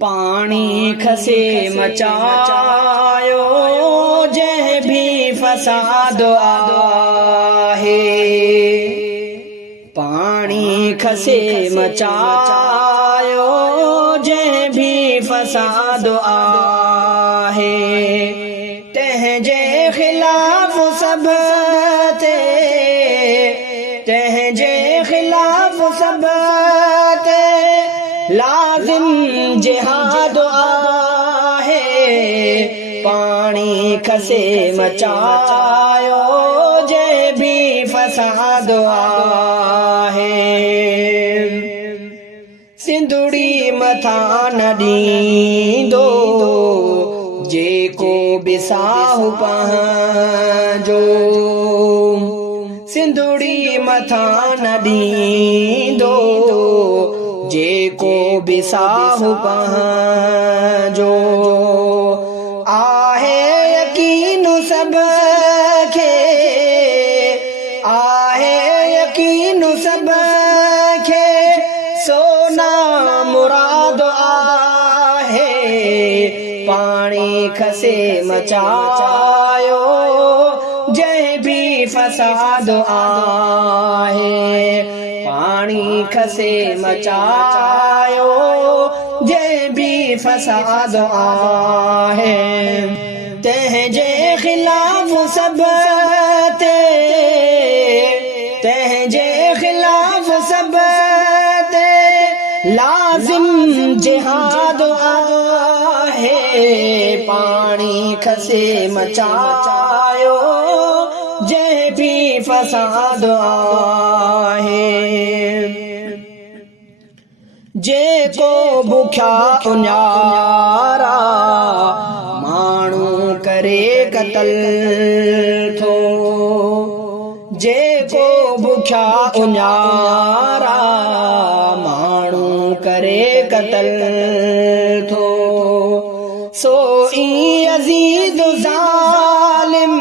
पानी खसे मचायो जह भी फसाद आहे। पानी खसे मचायो जह भी फसाद आहे। तंहिंजे खिलाफ सब ते, तंहिंजे खिलाफ सब ते लाजिम जिहाद आहे। पानी खसे मचायो जंहिं भी फसाद आहे। सिंधुड़ी मथा न ॾींदो जेको बि साहु पंहिंजो। सिंधुड़ी मथा न ॾींदो जेको बि साहु पंहिंजो। आहे यकीन सब खे, आहे यकीन सब खे सोना मुराद आहे। पानी खसे मचायो जंहिं भी फसाद आहे। पानी खसे मचायो जंहिं भी फसाद आहे। तंहिंजे खिलाफ सब ते, तंहिंजे खिलाफ सब ते लाजिम जिहाद आहे। पानी खसे मचायो जंहिं भी फसाद आहे। जेको बुख्या उन्यारा माण्हू करे कतल थो। जेको बुख्या उन्यारा माण्हू करे कतल थो। सोई यज़ीद ज़ालिम,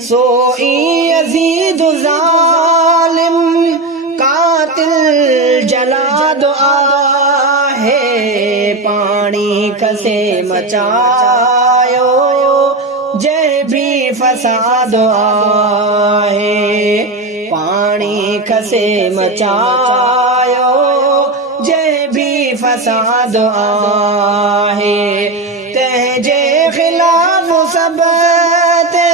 सोई यज़ीद ज़ालिम कातिल जलाद आहे। पानी खसे मचायो जंहिं भी फसाद आहे। पानी खसे मचायो जंहिं भी फसाद आहे। तंहिंजे खिलाफ सब ते,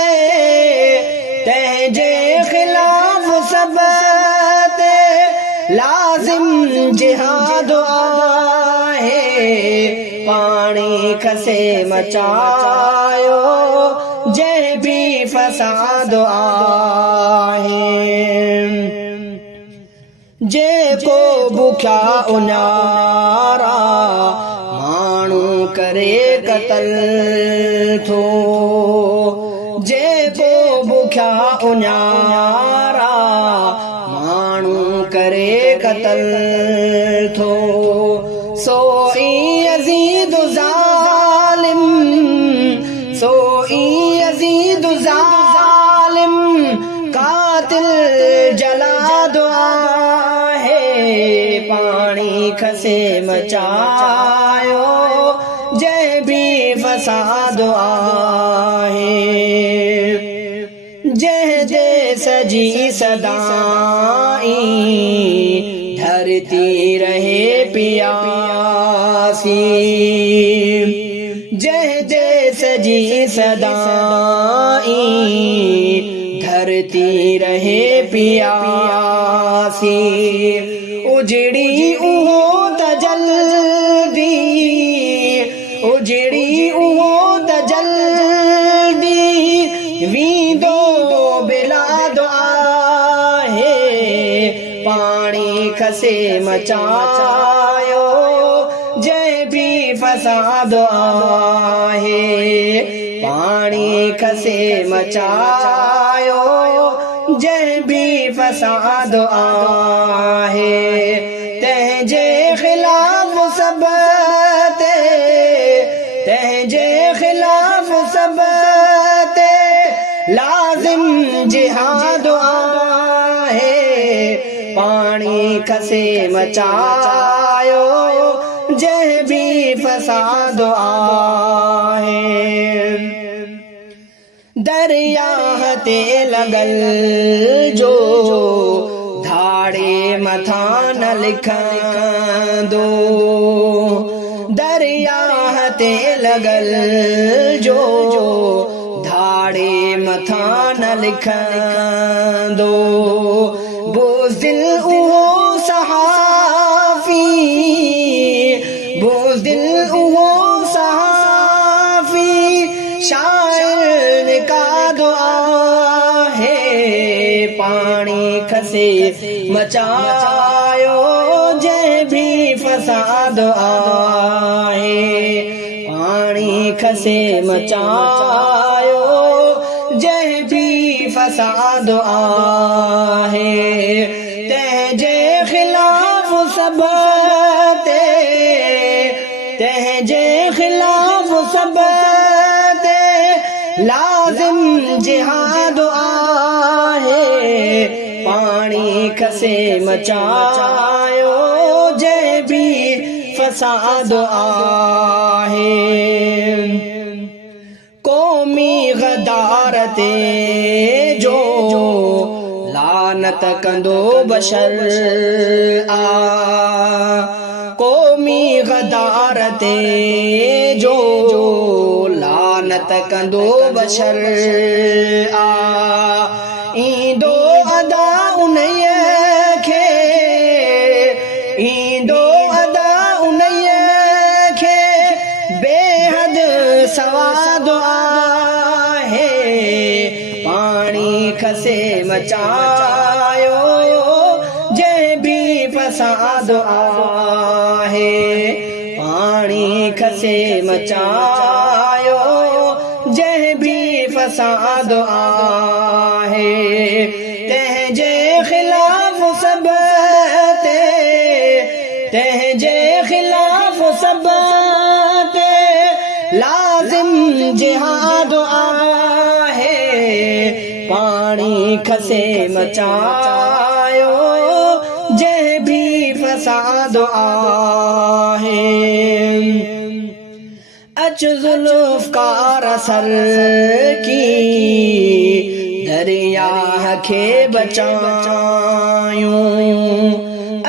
तंहिंजे खिलाफ सब ते लाजिम जिहाद आहे। पानी खसे मचायो जंहिं भी फसाद आहे। जेको बुख्या उन्यारा माण्हू करे कतल थो। जेको बुख्या उन्यारा माण्हू करे कतल थो। सोई यज़ीद ज़ालिम, सोई यज़ीद ज़ालिम कातिल जलाद आहे। पानी खसे मचायो जंहिं भी फसाद आहे। जंहिं देश जी सदाई धरती रहे पियासी। जंहिं देश जी सदाई धरती रहे पियासी। उजड़ी उहो त जल्दी, उजड़ी उहो त जल्दी वींदो बिलाद आहे। पानी खसे मचायो जंहिं भी फसाद आहे। पानी खसे मचायो जंहिं भी फसाद आहे। तंहिंजे खिलाफ सब ते, तंहिंजे खिलाफ सब ते लाजिम जिहाद आहे। पानी खसे मचायो जंहिं फसाद आहे। दरिया ते लगल जो धाड़े मथा न लिखंदो, दरिया ते लगल जो धाड़े मथा न लिखंदो। बुज़दिल उहो सहाफ़ी, बुज़दिल उहो सहाफ़ी, शायर का दुआ है। पानी खसे मचायो जंहिं भी फसाद आहे। पानी खसे मचायो जंहिं भी फसाद आहे। तंहिंजे ख़िलाफ़ सब ते, तंहिंजे ख़िलाफ़ सब ते लाज़िम जिहाद आहे। पानी खसे मचायो जंहिं भी फसाद आहे। क़ौमी गदारते जो लानत कंदो बशर आ। क़ौमी गदारते जो लानत कंदो बशर आ। ईंदो अदा उन्हीअ खे, ईंदो अदा उन्हीअ खे बेहद सवाद आहे। पानी खसे मचायो जंहिं भी फसाद आहे। पानी खसे मचायो जंहिं भी फसाद आहे। तंहिंजे ख़िलाफ़ सब ते, तंहिंजे ख़िलाफ़ सब ते लाज़िम जिहाद आहे। पानी खसे मचायो जंहिं भी फसाद आहे। अच ज़ुल्फ़कार सर की दरिया खे बचायूं।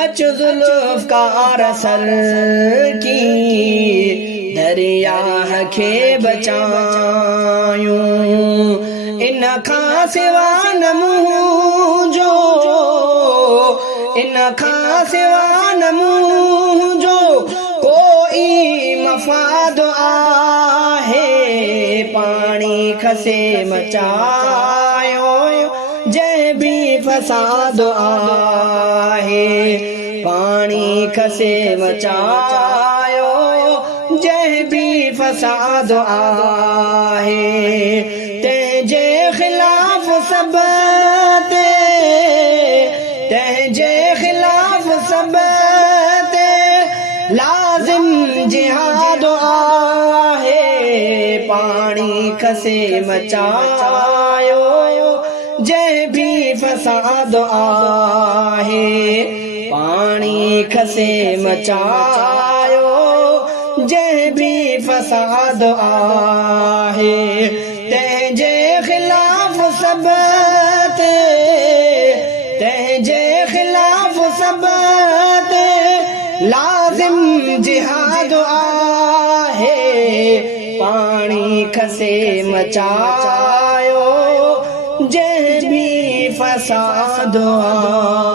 अच ज़ुल्फ़कार सर की दरिया खे बचायूं। इन खां सिवा न मुंहिंजो, इन खां सिवा न मुंहिंजो कोई मफ़ाद आहे। पानी खसे मचायो जंहिं भी फसाद आहे। पानी खसे मचायो जंहिं भी फसाद आहे। तंहिंजे ख़िलाफ़ सब ते, तंहिंजे ख़िलाफ़ सब ते लाज़िम जिहाद आहे। पानी खसे मचायो जंहिं भी फसाद आहे। पानी खसे मचायो जंहिं भी फसाद आहे। तंहिंजे ख़िलाफ़ सब ते, तंहिंजे ख़िलाफ़ सब ते लाज़िम जिहाद आहे। पानी खसे मचायो जंहिं भी फसाद आहे।